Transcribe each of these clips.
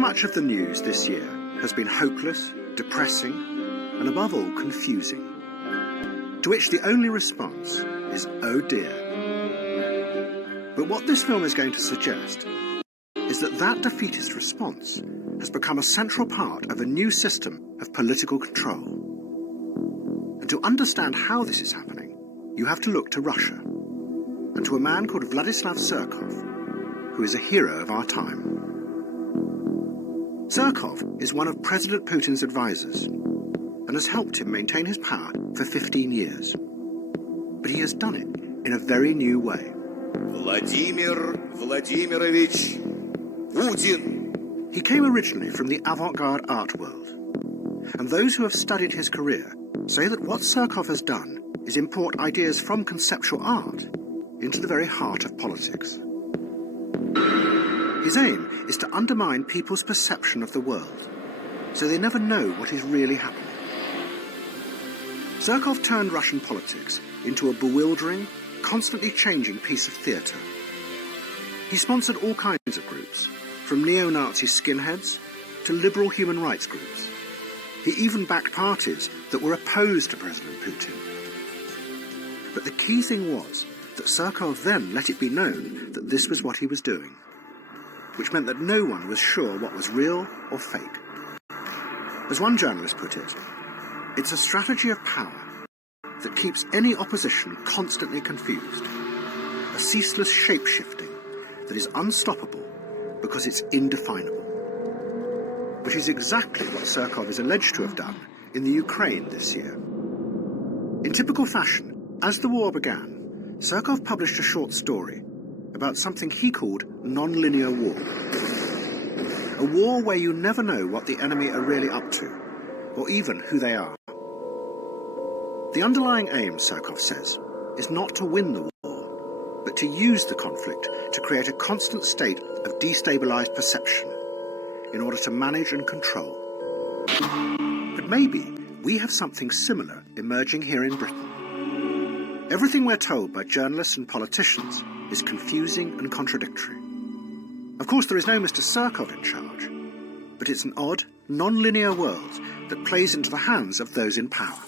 much of the news this year has been hopeless, depressing, and above all, confusing. To which the only response is, oh dear. But what this film is going to suggest is that that defeatist response has become a central part of a new system of political control. And to understand how this is happening, you have to look to Russia, and to a man called Vladislav Surkov, who is a hero of our time. Surkov is one of President Putin's advisors, and has helped him maintain his power for 15 years. But he has done it in a very new way. Vladimir Vladimirovich Putin. He came originally from the avant-garde art world, and those who have studied his career say that what Surkov has done is import ideas from conceptual art into the very heart of politics. His aim is to undermine people's perception of the world, so they never know what is really happening. Surkov turned Russian politics into a bewildering, constantly changing piece of theatre. He sponsored all kinds of groups, from neo-Nazi skinheads to liberal human rights groups. He even backed parties that were opposed to President Putin. But the key thing was that Surkov then let it be known that this was what he was doing, which meant that no one was sure what was real or fake. As one journalist put it, it's a strategy of power that keeps any opposition constantly confused, a ceaseless shape-shifting that is unstoppable because it's indefinable. Which is exactly what Surkov is alleged to have done in the Ukraine this year. In typical fashion, as the war began, Surkov published a short story about something he called non-linear war. A war where you never know what the enemy are really up to, or even who they are. The underlying aim, Surkov says, is not to win the war, but to use the conflict to create a constant state of destabilized perception in order to manage and control. But maybe we have something similar emerging here in Britain. Everything we're told by journalists and politicians is confusing and contradictory. Of course, there is no Mr. Surkov in charge, but it's an odd, non-linear world that plays into the hands of those in power.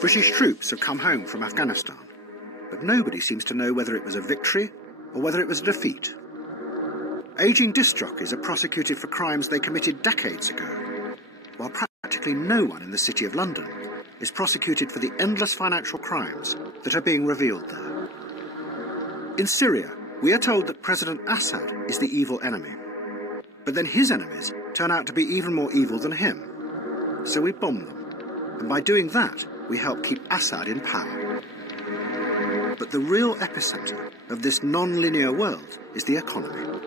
British troops have come home from Afghanistan, but nobody seems to know whether it was a victory or whether it was a defeat. Aging disc jockeys are prosecuted for crimes they committed decades ago, while practically no one in the City of London is prosecuted for the endless financial crimes that are being revealed there. In Syria, we are told that President Assad is the evil enemy, but then his enemies turn out to be even more evil than him. So we bomb them, and by doing that, we help keep Assad in power. But the real epicenter of this non-linear world is the economy.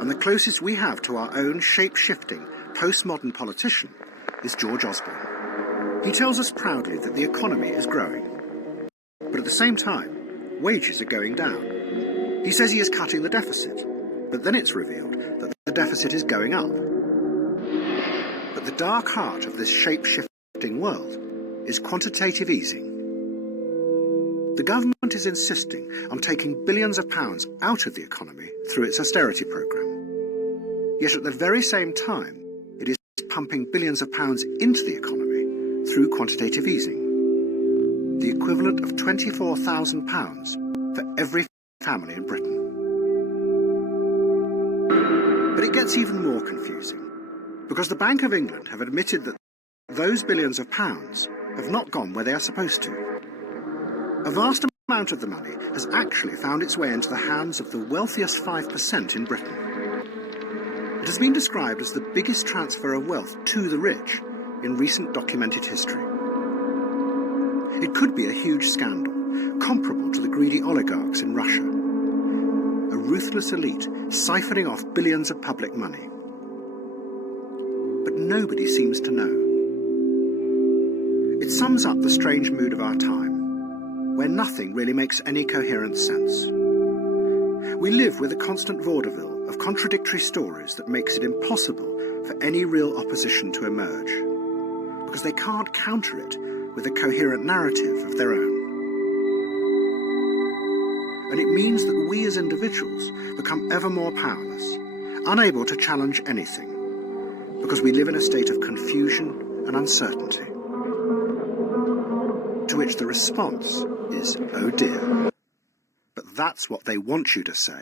And the closest we have to our own shape-shifting, postmodern politician is George Osborne. He tells us proudly that the economy is growing, but at the same time, wages are going down. He says he is cutting the deficit, but then it's revealed that the deficit is going up. But the dark heart of this shape-shifting world is quantitative easing. The government is insisting on taking billions of pounds out of the economy through its austerity programme. Yet at the very same time, it is pumping billions of pounds into the economy through quantitative easing, the equivalent of £24,000 for every family in Britain. But it gets even more confusing, because the Bank of England have admitted that those billions of pounds have not gone where they are supposed to. A vast amount of the money has actually found its way into the hands of the wealthiest 5% in Britain. It has been described as the biggest transfer of wealth to the rich in recent documented history. It could be a huge scandal, comparable to the greedy oligarchs in Russia. A ruthless elite siphoning off billions of public money. But nobody seems to know. It sums up the strange mood of our time, where nothing really makes any coherent sense. We live with a constant vaudeville of contradictory stories that makes it impossible for any real opposition to emerge, because they can't counter it with a coherent narrative of their own. And it means that we as individuals become ever more powerless, unable to challenge anything, because we live in a state of confusion and uncertainty. To which the response is, oh dear. But that's what they want you to say.